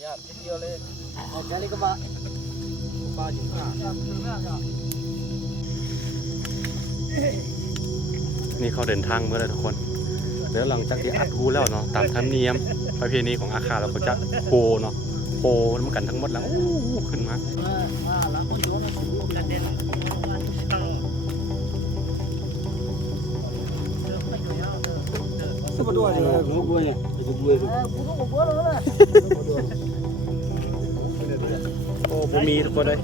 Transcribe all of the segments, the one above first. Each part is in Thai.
นี่เขาเดินทางเมื่อไรทุกคนเดี๋ยวหลังจากที่อัดหูแล้วเนาะตามธรรมเนียมประเพณีของอาคาเราก็จะโคเนาะโคมันกันทั้งหมดแล้วขึ้นมาโอ้ผมมีทุกคนเลย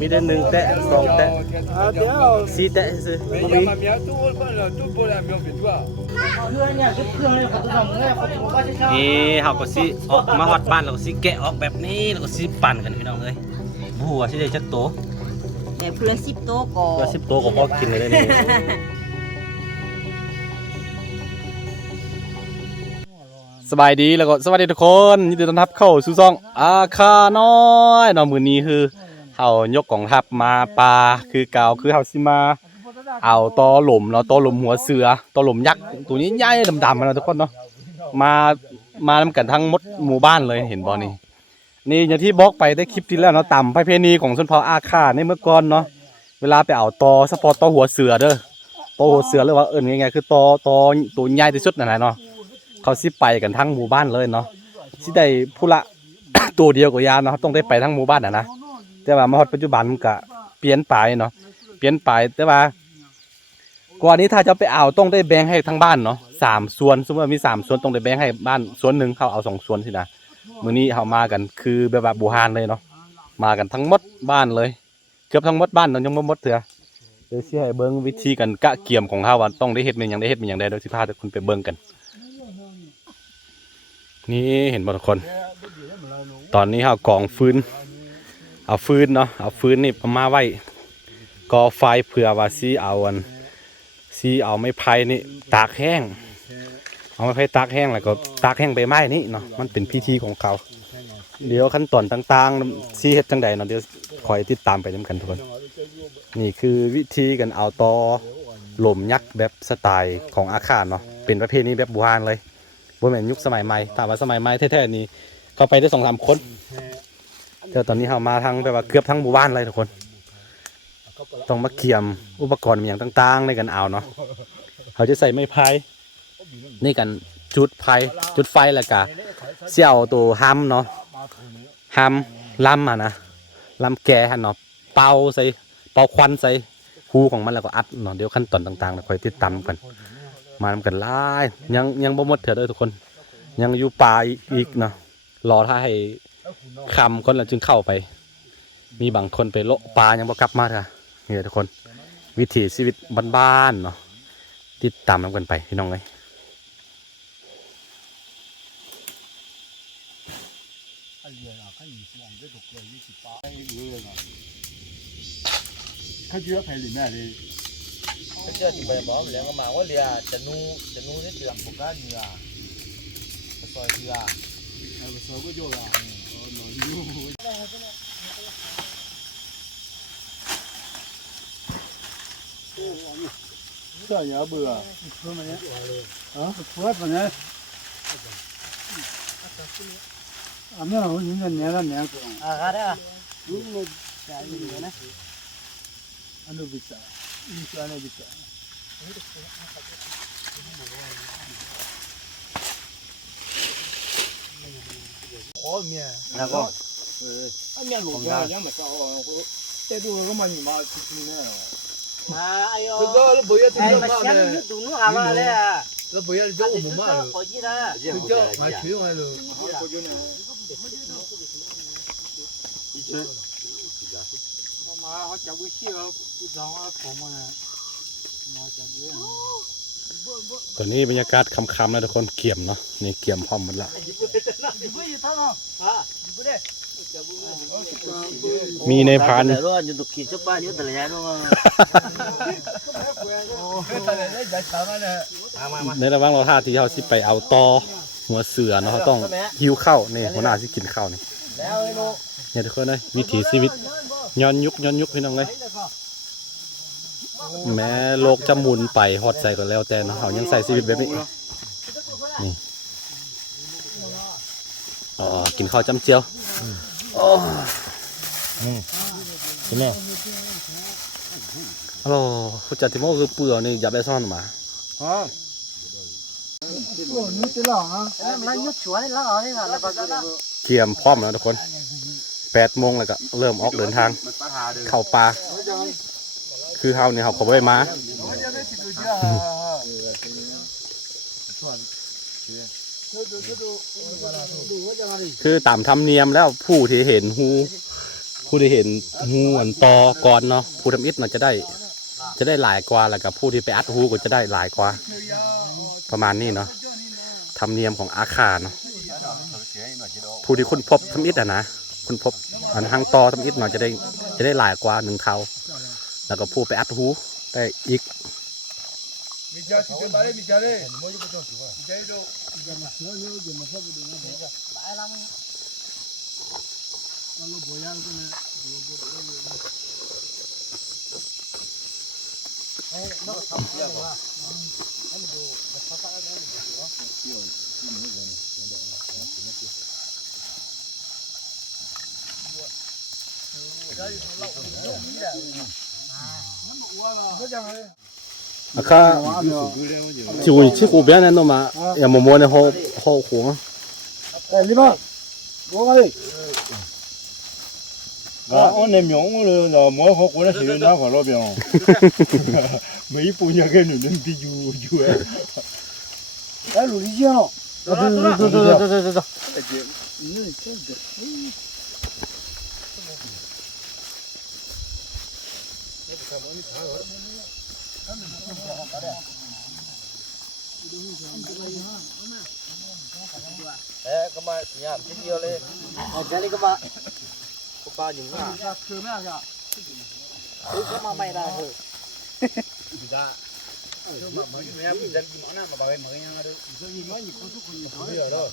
มีเดือนหนึ่งแตะสองแตะสี่แตะสิผมมีนี่เขาก็สิออกมาฮอดบ้านเราก็สิแกะออกแบบนี้แล้วก็สิปั่นกันพี่น้องเลยบัวสิได้จักโตแต่เพื่อ10 โต๊ะก่อนเพื่อ10 โตก็พอกินเลยนี่สบายดีแล้วก็สวัสดีทุกคนยินดีต้อนรับเข้าสู่ช่องอาคาน้อยเนาะมื้อนี้คือเฮายกกองทัพมาปลาคือเก่าคือเฮาสิมาเอาตอหล่มเนาะตอหล่มหัวเสือตอหล่มยักษ์ตัวนี้ใหญ่ดำๆนะทุกคนเนาะมานำกันทั้งหมดหมู่บ้านเลยเห็นบ่นี่อย่างที่บอกไปได้คลิปที่แล้วเนาะตามประเพณีของชนเผ่าอาคาในเมื่อก่อนเนาะเวลาไปเอาตอสปอร์ตตอหัวเสือเด้อตอหัวเสือหรือว่าง่ายๆคือตอตัวใหญ่ที่สุดนั่นแหละเนาะเขาสิไปกันทั้งหมู่บ้านเลยเนาะสิได้ผู้ละ ตัวเดียวกับยาเนาะต้องได้ไปทั้งหมู่บ้านนะแต่ว่ามาฮอดปัจจุบันมันก็เปลี่ยนไปเนาะเปลี่ยนไปแต่ว่าก่อนนี้ถ้าจะไปเอาต้องได้แบ่งให้ทั้งบ้านเนาะ3 ส่วนสมมติว่ามี3 ส่วนต้องได้แบ่งให้บ้านส่วนหนึ่งเขาเอา2 ส่วนสินะมื้อนี้เขามากันคือแบบบูฮานเลยเนาะมากันทั้งหมดบ้านเลยเกือบทั้งหมดบ้านเนาะยังบ่หมดเถอะเดี๋ยวสิให้เบิ่งวิธีกันกะเกี่ยมของเขาว่าต้องได้เฮ็ดเป็นอย่างได้เฮ็ดเป็นอย่างใดเดี๋ยวสิพาทุกคนไปเบิ่งกันนี่เห็นบ่ทุกคนตอนนี้เขากองฟืนเอาฟืนเนาะเอาฟืนนี่มาไว้ก่อไฟเผื่อว่าสิเอาไม้ไผ่นี่ตากแห้งเอาไม้ไผ่ตากแห้งแล้วก็ตากแห้งใบไม้นี่เนาะมันเป็นพิธีของเขาเดี๋ยวขั้นตอนต่างๆสิเฮ็ดจังใดเนาะเดี๋ยวคอยติดตามไปนํกันทุกคนนี่คือวิธีกันเอาตอหล่มยักษ์แบบสไตล์ของอาคารเนาะเป็นประเพณีแบบโบราณเลยบ่แม่นยุคสมัยใหม่ถ้าว่าสมัยใหม่แท้ๆนี่เขาไปได้2-3 คนแต่ตอนนี้เขามาทั้งแบบว่าเกือบทั้งหมู่บ้านเลยทุกคนต้องมาเกี่ยมอุปกรณ์อย่างต่างๆในการเอาเนาะเขาจะใส่ไม้พายนี่กันจุดไฟแล้วก็เสี่ยวตัวห้ำเนาะห้ำลำนะลำแกฮะเนาะเป่าควันใส่หูของมันแล้วก็อัดเนาะเดี๋ยวขั้นตอนต่างๆเราคอยติดตามกันมาทำกันไล่ยังบ่หมดเถอะเด้อทุกคนยังอยู่ป่าอีกเนาะรอถ้าให้คำคนเราจึงเข้าไปมีบางคนไปโละปลายังบ่กลับมาเถอะเนี่ยทุกคนวิถีชีวิตบ้านๆเนาะติดตามกันไปพี่น้องเลยเขาเชื่อใครหรือแม่เลยเขาเชื่อที่ไปบอกแล้วก็มาว่าเรือจะนูนี่เดือดผมก็เรือไปซอยเรือไปซอยก็โยกอ่ะหน่อยยูเสื้อเยอะเบื่อเพื่อนมันเนี้ยเออเพื่อนมันเนี้ยอันนี้เราอยู่ในเนี้ยแล้วเนี้ยกูอะไรอ่ะรู้มั้ยใจอยู่นะอันนู้นบิดอ่ะอีกอันนี้บิดอ่ะโอ้เมียแล้วก็อันเมียหลุดแล้วยังไม่เข้าแต่ดูก็มันอยู่มาที่นี่แน่그거 뭐야 지금 누누 아마래야 그거 뭐야 저거 못 말아 그죠 아 조용하려 이제 엄마 어쩌고 싫어 부정아 보면은 뭐 어쩌고요 ตอนนี้บรรยากาศค่ำๆแล้วทุกคนเกี่ยมเนาะนี่เกี่ยมพร้อมหมดละมีในพันในระหว่างเราท่าที่เขาสิไปเอาตอหัวเสือเนาะเขาต้องหิวข้าวนี่หัวหน้าสิกินข้าวนี่เนี่ยทุกคนเลยวิถีชีวิตย้อนยุคพี่น้องเลยแม้โลกจะหมุนไปฮอดใจก็แล้วแต่เนาะเขายังใส่ชีวิตแบบนี้นี่อ๋อ กินข้าวจ้ำเจียวโอ้ ใช่ไหม ฮัลโหลผู้จัดที่โมคือเปลือกนี่อย่าไปซ่อนมา อ๋อนี่จะหลอกอ่ะแล้วยุดชัวร์นี่แล้วนี่ค่ะแล้วก็จะ เตรียมพร้อมแล้วทุกคน8 โมงแล้วก็เริ่มออกเดินทางเข้าป่าคือเฮาเนี่ยเขาบ่ได้มา คือตามธรรมเนียมแล้วผู้ที่เห็นฮูอันตอก่อนเนาะผู้ทำอิฐมันจะได้หลายกว่าแล้วกับผู้ที่ไปอัดฮูก็จะได้หลายกว่าประมาณนี้เนาะธรรมเนียมของอาคาเนาะผู้ที่คุณพบทำอิฐอะนะคุณพบอันทางตอทำอิฐเนาะจะได้หลายกว่า1 เท่าแล้วก็ผู้ไปอัดฮูได้อีกอาคา就去湖边那弄嘛，也摸摸的好红。哎，你们，我个嘞。我那苗我了，毛好过来谁拿回老边哦？没半夜给你能比就哎。哎，陆地江了。走。哎，干嘛？你呀，这个嘞？哦，这里干嘛？我把你啊。吃咩呀？我干嘛买的是？你家。mà nhà mình dân gì mà bảo em mới nhà đấy dân gì mới gì có sốคนnhiều rồi đó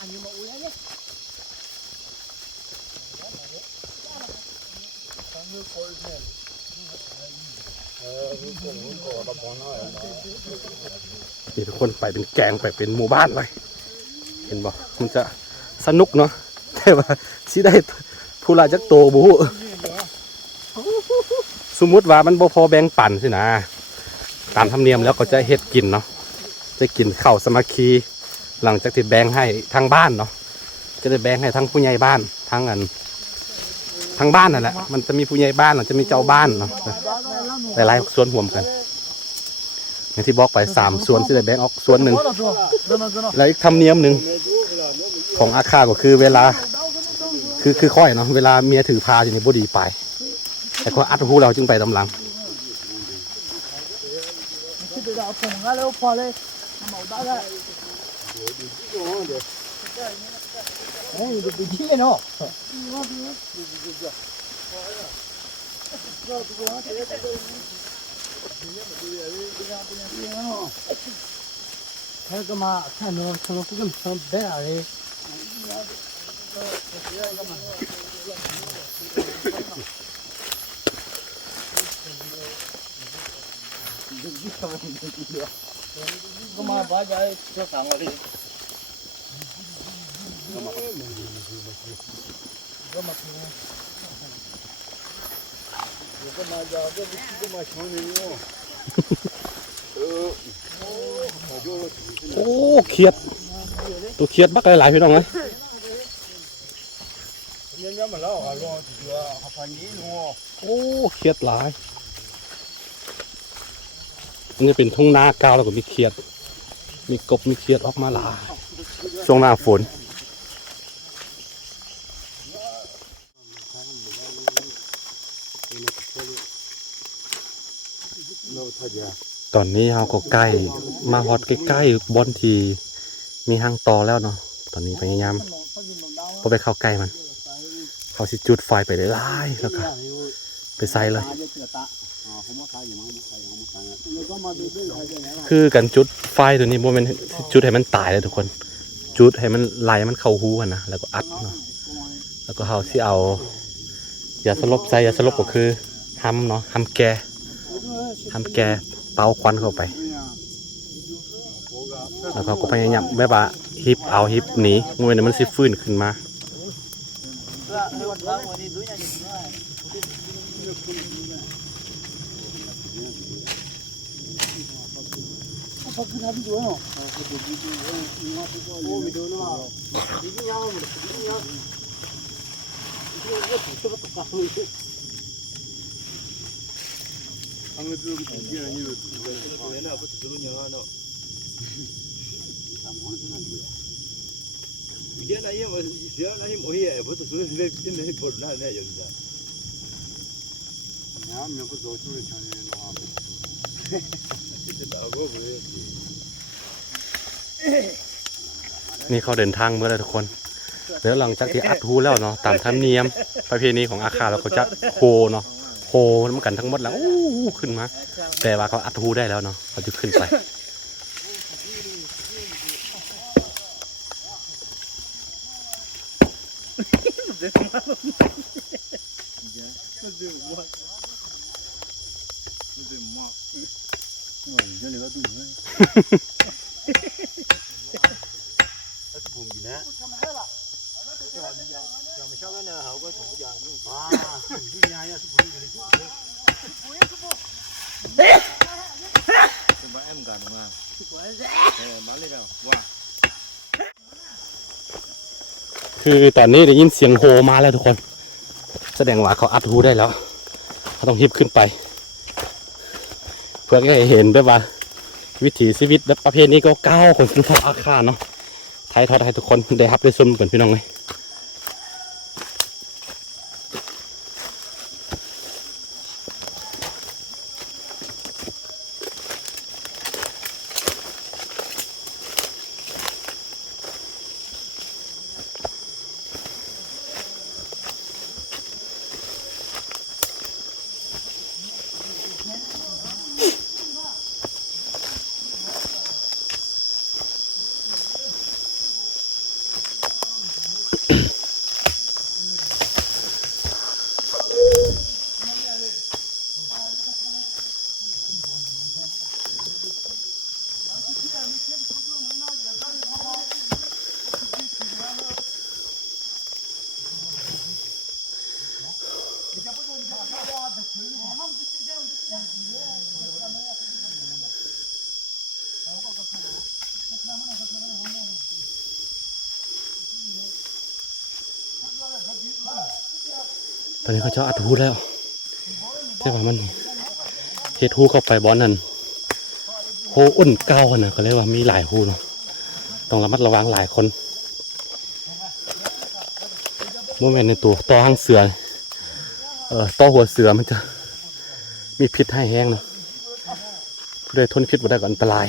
anh như mà uống đấyนี่ทุกคนไปเป็นแกงไปเป็นหมู่บ้านเลยเห็นบ่มันจะสนุกเนาะแต่ว่าสิได้ผู้ลาจักโตบุสมมุติว่ามันบ่พอแบ่งปันสินะตามธรรมเนียมแล้วก็จะเฮ็ดกินเนาะจะกินข้าวสามัคคีหลังจากที่แบ่งให้ทางบ้านเนาะจะได้แบ่งให้ทั้งผู้ใหญ่บ้านทั้งบ้านนั่นแหละมันจะมีผู้ใหญ่บ้านจะมีเจ้าบ้านเนาะหลายๆส่วนรวมกันอย่างที่บอกไป3 ส่วนที่ได้แบ่งออกส่วนหนึ่งแล้วอีกธรรมเนียมหนึ่งของอาคาก็คือเวลาคือค่อยเนาะเวลาเมียถือพาอยู่ในบุดีไปแต่ก็อัดหูเราจึงไปตำลัง他干嘛？看着成不跟成白嘞。干嘛把家这三个的？โอ้เขียดตัวเขียดบักหลายๆพี่น้องเลยโอ้เขียดหลายนี่เป็นทุ่งนาเก่าแล้วก็มีเขียดมีกบมีเขียดออกมาหลายช่วงหน้าฝนตอนนี้เราก็ใกล้มาฮอตใกล้ๆบอนทีมีหางตอแล้วเนาะตอนนี้พยายามพอไปเข้าใกล้มันเขาสิจุดไฟไปได้หลายแล้วก็ไปใส่เลยคือกันจุดไฟตัวนี้โมเมนต์จุดให้มันตายเลยทุกคนจุดให้มันไหลมันเข้าหูกันนะแล้วก็อัดเนาะแล้วก็เขาที่เอายาสลบใส่ยาสลบก็คือห้ำเนาะห้ำแกเป่าควันเข้าไป แล้วเขาก็พยายามแบบว่าฮิปเอาฮิปหนีงูเนี่ยมันสิฟื้นขึ้นมานี่เขาเดินทางเมื่อไรทุกคนเดี๋ยวหลังจากที่อัดหูแล้วเนาะตามธรรมเนียมประเพณีของอาคาเราก็จะโฮเนาะโฮมันกันทั้งหมดแล้วอู้ขึ้นมาแต่ว่าเขาอัดหูได้แล้วเนาะเขาจะขึ้นไปคือตอนนี้ได้ยินเสียงโฮมาแล้วทุกคนแสดงว่าเขาอัดหูได้แล้วเขาต้องฮิบขึ้นไปเพื่อให้เห็นแบบว่าวิถีชีวิตและประเพณีเก่าๆของชนเผ่าอาคาเนาะไทยทอดให้ทุกคนได้รับได้ชมเหมือนพี่น้องเลยตอนนี้เขาจะอัดหูแล้วแต่ว่ามันเฮ็ดหูเข้าไปบอลนั่นโฮอุ่นเก้านะเขาเรียกว่ามีหลายหูเนาะต้องระมัดระวังหลายคนโมเมนต์ในตัวต่อหางเสือต่อหัวเสือมันจะมีพิษให้แห้งเนาะผู้ใดทนพิษบ่ได้ก็อันตราย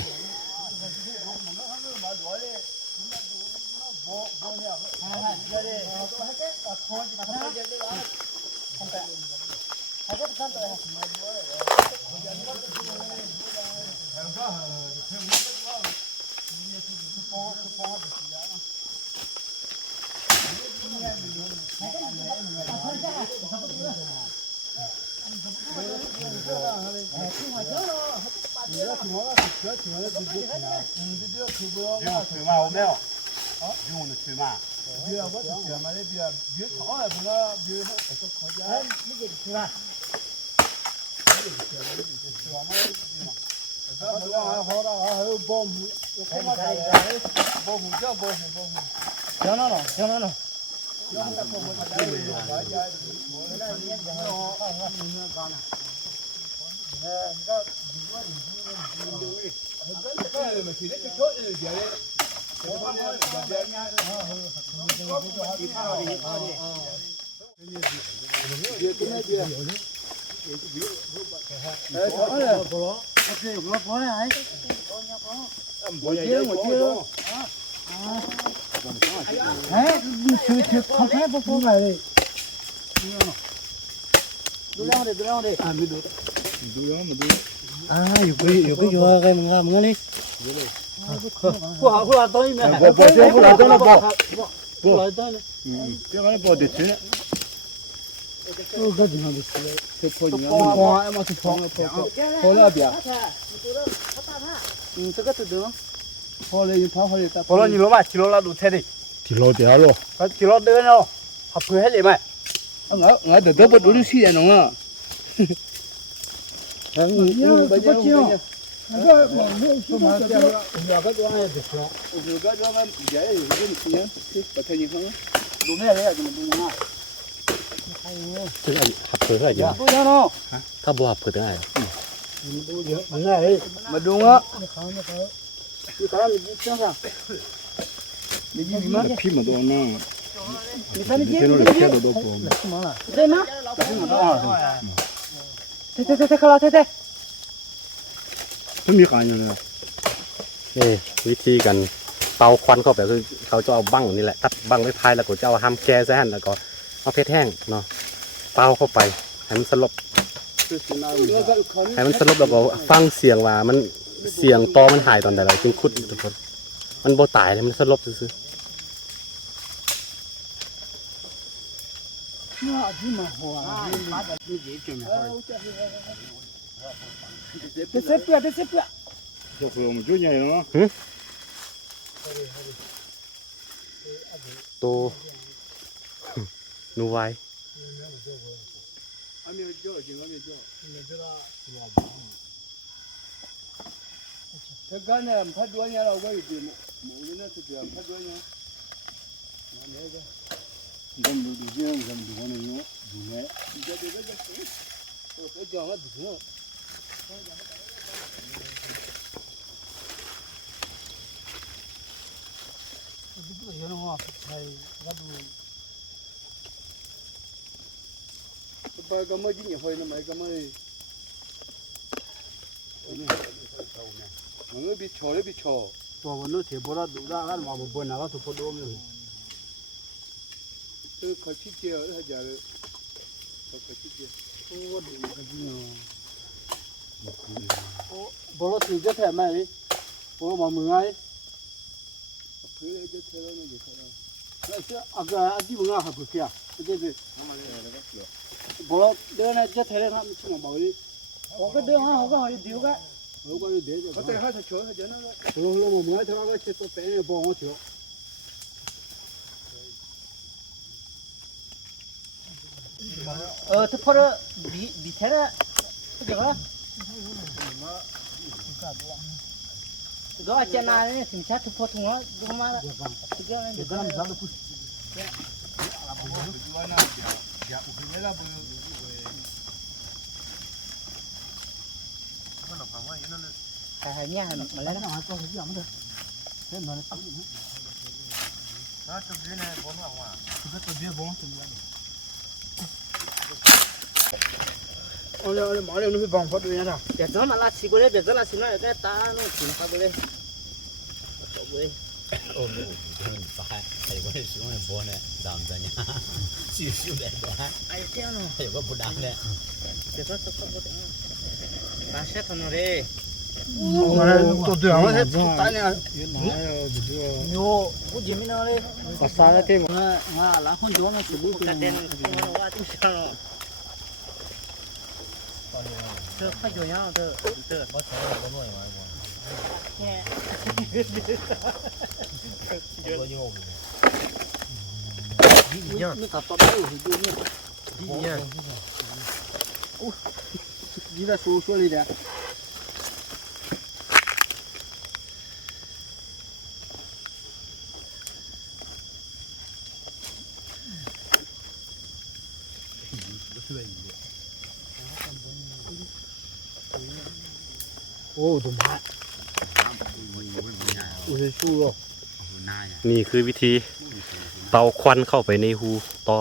个地方的是破光，要么是破了边。这个都得。破了一破好的。破了你老嘛，几老路菜的。ที่เราเดี๋ยวโล 几老得了，还破还来嘛？我得不多的时间弄啊。不行。那个什么叫两个多还得说，5个多个也有点时间，不太影响。路面来怎么弄啊？ คืออันหับเผือกอะไรอย่าง 不行喽， ถ้าบัวหับเผือกได้ 没动啊。你看你身上，你妈皮没多呢，你看你天都贴的都多。对吗？皮没多啊。太看了，太。ไม่มีขายยังไง นี่วิธีการเป่าควันเข้าไปคือเขาจะเอาบั้งนี่แหละตัดบั้งไม้พายแล้วก็จะเอาห้ามแก้ซะหั่นแล้วก็เอาเพชรแห้งเนาะเป่าเข้าไปให้มันสลบให้มันสลบแล้วก็ฟังเสียงว่ามันเสียงตอมันหายตอนใดเราจึงขุดทุกคนมันบ่ตายเลยมันสลบซื่อ 这不，这回我们就年了。 ๆตัวหนูไว้ 还没有叫，今晚没叫。他干呢，拍多年了，我有点没人那是这样，拍多年。那个，咱们都这样，咱们就往那用，用来。我讲了不行。不行了嘛，我都。把个么今年回来买个么？我比巧的比巧。我那铁不拉都拉，俺妈不拿个土不多没有。这可去接，他家的，可去接。我的个天哦！不拉水这太慢了，不拉往门外。回来就拆了那就拆了。那是阿弟们还不开啊？这是。不拉这那这拆了他们去嘛包的。我个这行我个好有丢个。我个有丢个。我这还是巧，还真那个。我门外头那个去做白人帮我挑。他跑着比开的，不行了。这个见那人剩下突破通了，干嘛了？这个人就跟他们啥都不。还你还没来呢？啊，做是这样的，这哪里打的？啊，这边呢，不弄哇，这个这边不这边。我马上就会帮发对呀，别这么拉起过来，别这拉起来，再打那平发过来，走过来。哦，没有，就是你发，还有个使用的波呢，咱们这呢，继续来多，哎，这样呢，还有个不当的，别说不等，把舌头弄嘞。我都这样了，才打呢。哟，我前面那嘞，把啥了对吗？我然后多那是不干的，我都想了。这快就样这，我前面我弄一玩过，我牛逼，你咋到那有是就一年，哦，你在说里的。哦，怎么办？我是输了。 นี่คือวิธีเป่าควันเข้าไปในหูต่อ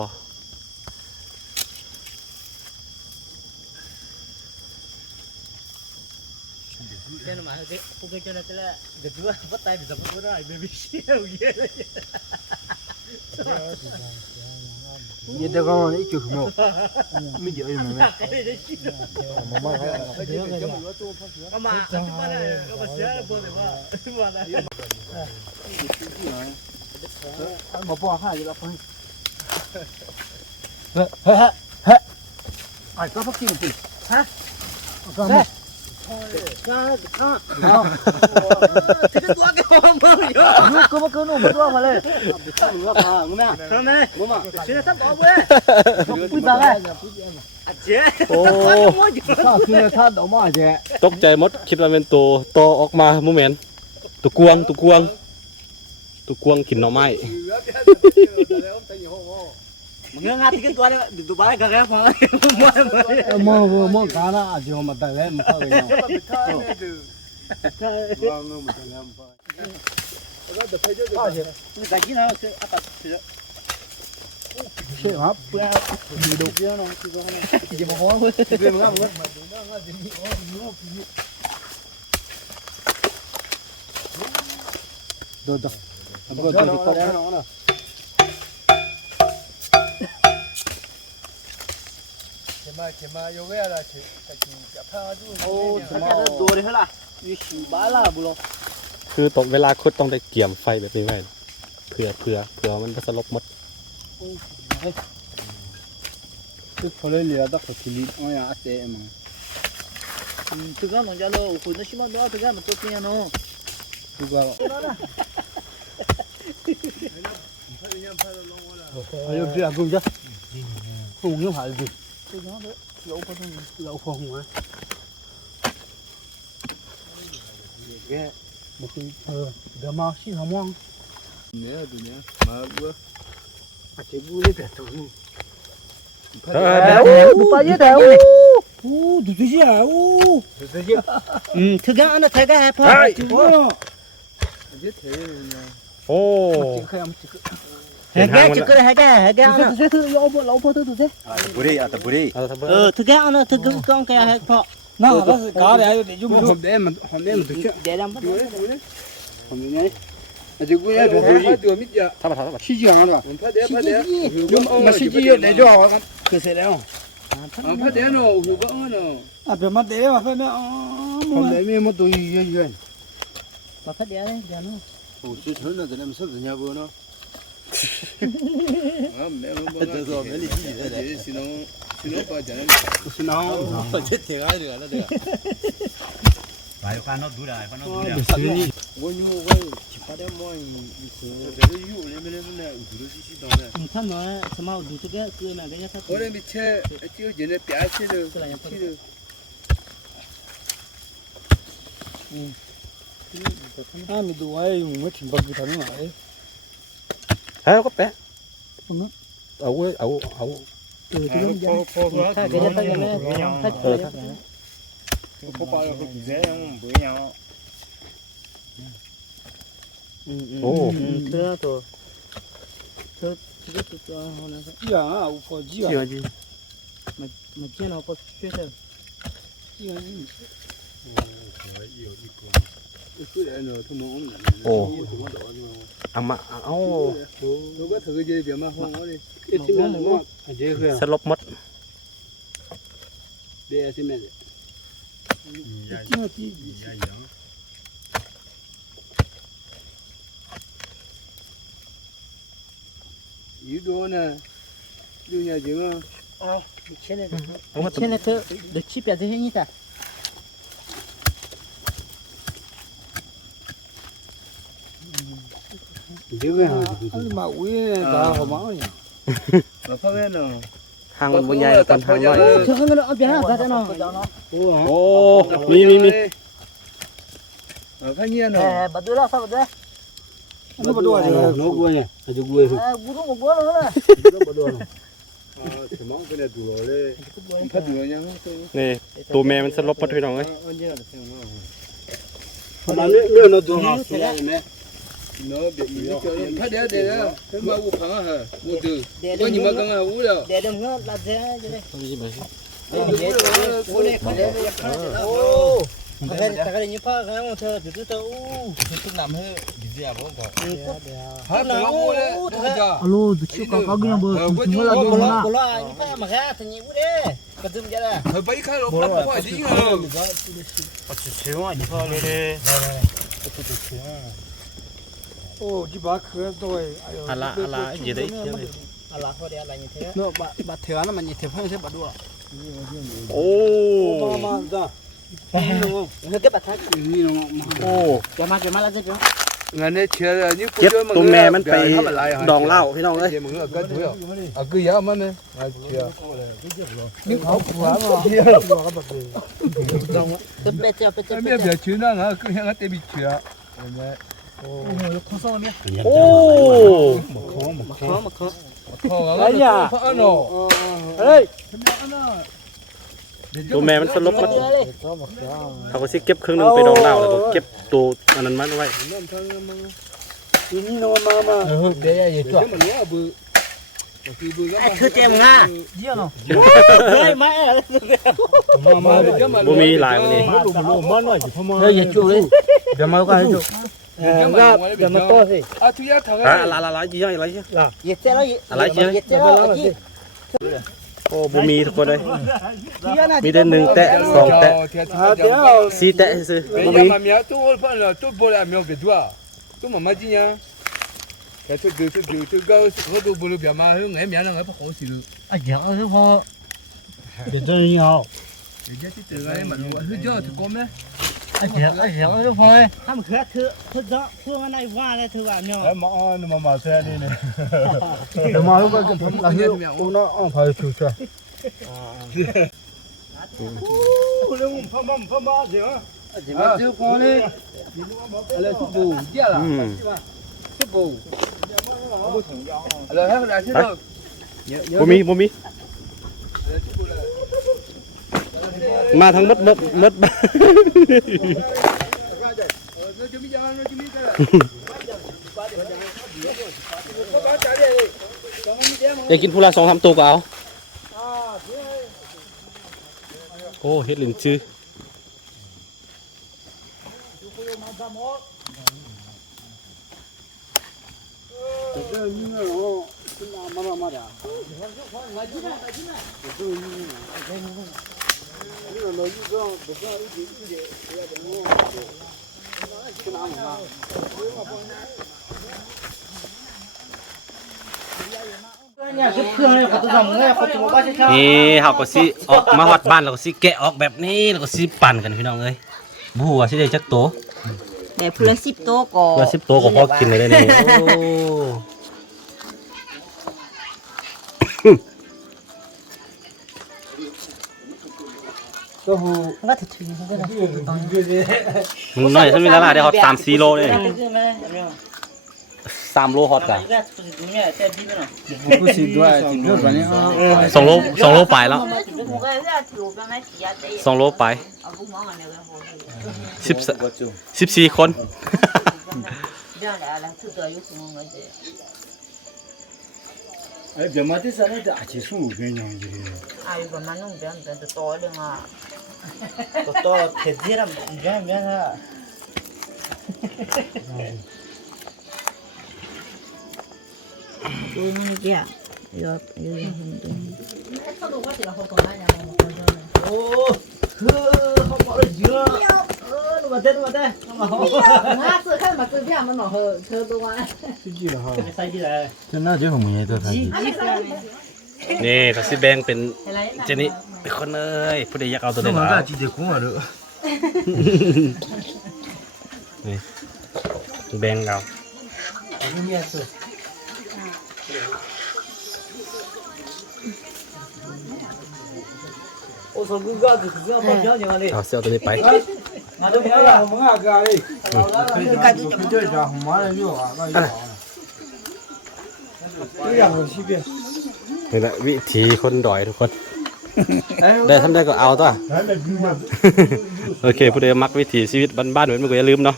这他妈的，我跟这了，这主要不带怎么不让别别写了耶。你这个你就是没，没叫人没。妈妈还，干嘛？干嘛呢？干嘛写了不对吧？是吧？我不好看，有点风。嘿， 아, 까박기는 하? 네. 되게 또하게 뭐 이거 까박기는 뭐 좋아 말래. 그러면 뭐마. 진짜 딱 먹어. 뿌리다가. 아, 쟤. โอ้ 다 그냥 다 넘어와 쟤. ตกใจหมดคิดว่าเป็นตัวโตออกมาโมเมนต์ตัวกวงกินหน่อไม้ มึงงาที่ตัวเนี่ยดูบ้านกันแล้วพอแล้วมอ가라 아직 엄마 달래 못 하고 그냥 제마 요게라 오 정말 노래 해라 이 신발라 불러 คือตกเวลาคุดต้องได้เกี่ยมไฟแบบนี้ไว้เผื่อมันจะสลบหมด 그 벌레리아다 거슬리 어야 아세 뭐 그거 농자로 고도 심어 놓아 그거 뭐 또냐 너 그거 아유 비야 그자 공룡 할비 lâu phong mà cái một cái đờ mà xin không ngon nhớ tụi nhớ mà bữa à chỉ vui lên đẹp thôi 오빠 얘 돼. 오, 누구지야? 오. 되게 그거 하나 제가 해 봐. 이제 되네 โอ้ 그냥 해가 찍거라 해가 하나. 오빠도 돼. 부리 아따 부리 그거 하나 그거 건 그냥 해 봐. 나 알아서 가래 아유 내 좀. hôm nay mình thực 내랑 봐. hôm nay 아직 뭐야 저 밑야 ถ้ามา 치지 않아 파대 좀 치지 내줘 그세요 파대노 그거는 아, 배만 때려 와서는 hôm nay 뭐또 이거 뭐 파대야 돼. 야노. 혹시 전화 전화면 서드냐고 너 아, 매운 거 저거 멜리 지지 신호 빠잖아. 신호. 어제 대가리 가라 내가 아유 파노 두라 파노 두라 원유 원 기파대 뭐 이거 내가 유 올리면은 우르지시도 네 괜찮아. 정말 누구게 그나 그냥 타. 올해 밑에 뛰어 전에 뼈치를 치를 아, 미도 와요. 뭐 팀밖에 다는 거 아니야? แล้วก็แปะเอาเว้ยเอา 다 그냥 따겠네. 포빠요 그 기세형 뭐냐 โอ้ 그래도 저 이것도 또 하나서 야 우퍼지야 지어지. 맞지나 오빠 쉬어서. 그래는 더 먹으면 안 โอ้เอามาเอา 너가 더 그제 되면 홍어리 이팀은 뭐 이제 그야 สลบหมด 내시면 이거는 누냐 지금 쟤네 너 집에 아주 행이다. 이제 그야 아니 막 위에 다 고마워요. 파회는 ห่างมันบนใหญ่กันห่างน้อย 저거는 앞에 가잖아. โอ้มี 파니야는 에, 마두라 사거든. 너 뭐야 너 뭐냐 아주 구해서 아, 무슨 거 뭐라 그래? 아 대망 그래 두어래 파두냐 นี่ตัวแม่มันสลบหมดพี่น้องเอ้ย 언제나 생각 나는 너도 나서야네 너 파대야 내가 설마고 방아하 모두 이건 이마 강아 우려 내려면 라제 그래. 오 그래, 다가리 니파 그냥 저 두두도 우. 저쪽 남해 기지야 뭔가 하나고 자 알로 두치가 가그냥 뭐 몰라 몰라. 몰라 니파 막아 드니 우래. 그좀 자라. 빨리 칼로 빠빠 지금 조용한 이파래래 오, 지바 그래도 알라 이제 돼 알라 허리 알라 니 돼. 너 마테와나 많이 대판에서 봐도 โอ้ มาจ้ะ nó cái bạch thái นี่น้อง โอ้ cho má là gì đó งานนี้เชื่อนี่ เก็บตัวแม่มันไปดองเหล้าพี่น้องเอ้ย เดี๋ยวมึงก็ถุยอ่ะก็ยามันเนี่ยเชื่อนี่เขาหัวมา cái bê cho bê cho ไม่เบียดชื่อนั่นนะก็ยังเตะบิดเชื่อ โอ้ khó mà khó อะไรเนี่ยอ๋อเนาะ เฮ้ย ตัวแม่มันสลบมันเขาก็สิเก็บครึ่งหนึงไปดองเหล้าแล้วก็เก็บตัวอันนั้นมันไว้ นี่น้องมาเดี๋ยวอย่าจ่อ ai thưa cho em nga เยี่ยมเนาะ ơi má มา บ่มีหลายวันนี้ มาหน่อยสิพ่อมาเฮ้ยอย่าจุเลยเดี๋ยวมาก็ให้จุเดี๋ยวมาโตสิ อ่ะทุยาทาง อะไรจีอะไรจี dịch xe nó gì À, lấy chưa? dịch xe nó gì โอ้บ่มีทุกคนเลยมีแต่1แตะ2แตะ เดี๋ยว 4แตะซื่อ เดี๋ บ่ ยว มี มาเมียตู้ฟันละตู้โบราณเมียเบียดว่าตู้มาจริงยังแค่ตู้เดือดตู้ก็เขาตู้โบราณเบียดมาเฮ้ยไงเมียนั่งไงพอเขาสิลู อ่ะเดี๋ยวพ่อเดี๋ยวจะยิงเอา เดี๋ยวที่เจอไงมันว่าเฮ้ยเจ้าถูกก้มไหม อ่ะเดี๋ยวพ่อ 他们可thưa đó thưa cái này qua đây thưa bạn nhau มาอ้อนมาแซ่นี่เนี่ยเดี๋ยวมาลูกก็ผมหลังนี้โอ้น้าอ้อนพาไปชูช่วยเรื่องพ่อมาเดี๋ยวเดี๋ยวมาซื้อพอเลยอะไรทุกบูเจ้าล่ะ อืม ทุกบูอะไรให้อะไรที่เรา บ่มีมาทั้งหมดบ้านอยากกินพูละ2-3ตัวก็เอาโอ้เฮ็ดลิ้นจื้อ nhà cái phương này có tôi dòng nghe có chúng ba sẽ theo นี่เขาก็สิออกมาฮอดบ้านแล้วก็สิแกะออกแบบนี้แล้วก็สิปั่นกันพี่น้องเอ้ยบ่ฮู้ว่าสิได้จักโต để phương ship tô có เพื่อ10โตก็พอกินเลยเด้นี่โอ้ ก็หู nó thật thuyền không biết là มันน้อยซั่นมีละล่ะได้ฮอด3-4โลเลย 3โลฮอดกะ กูสิด้วยสิด้วยวันนี้ 2โลปลายแล้ว2โลปลาย14คน เดี๋ยวมาที่สนามจะอาชีพสู้กันยังไง ai còn mà nó béo béo to được mà to thiệt gì lắm béo béo ha tôi nó kia rồi ô không có được dưa mà tên ngã sự khác mà cứ béo mà nó hở thơ tôi qua cái gì là hả sai gì là cho nó chứ không muốn tôi thấy นี่เขาสิแบ่งเป็นเจนี่เป็นคนเอ้ยผู้ใดอยากเอาตัวใดก็เอา chỉ để cũng là được นี่แบ่งเอา ô sao cứ gạt thì cứ bao nhiêu nhưng mà đi เอาเสื้อตัวนี้ไป mà tôi nhớ là không ngã gà đi cái chơi trò không má lên nhiều à cáiอย่างของชีวิต นี่แหละวิธีคนดอยทุกคน ได้ทำได้ก็เอาตัว โอเคผู้ใดมักวิถีชีวิตบ้านๆเหมือนมันก็อย่าลืมเนาะ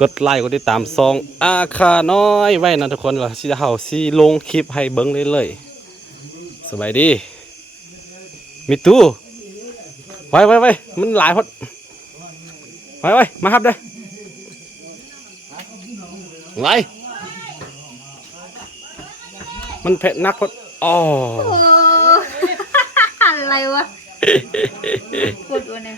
กดไลค์กดติดตามซองอาคาน้อยไว้นะทุกคนว่าสิเฮาสิลงคลิปให้เบิ่งเรื่อยๆสบายดีมีตู้ไว้มันหลายพดไว้มาครับเด้อไว้มันเผ็ดนักพดอ๋อ อะไรวะพูดตัวเนี่ย